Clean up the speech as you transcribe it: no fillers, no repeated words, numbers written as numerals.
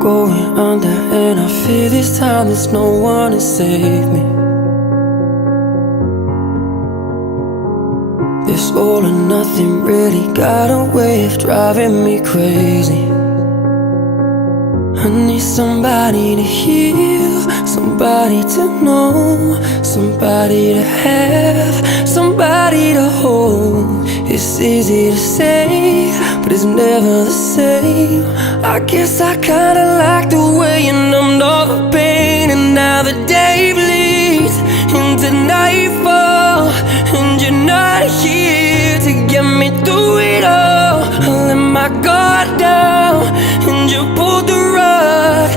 going under, and I fear this time there's no one to save me. This all or nothing really got a way of driving me crazy. I need somebody to heal, somebody to know, somebody to have, somebody to hold. It's easy to say, but it's never the same. I guess I kinda like the way you numbed all the pain, and now the day bleeds into nightfall, and you're not here to get me through it all. I let my guard down, and you pulled the rug.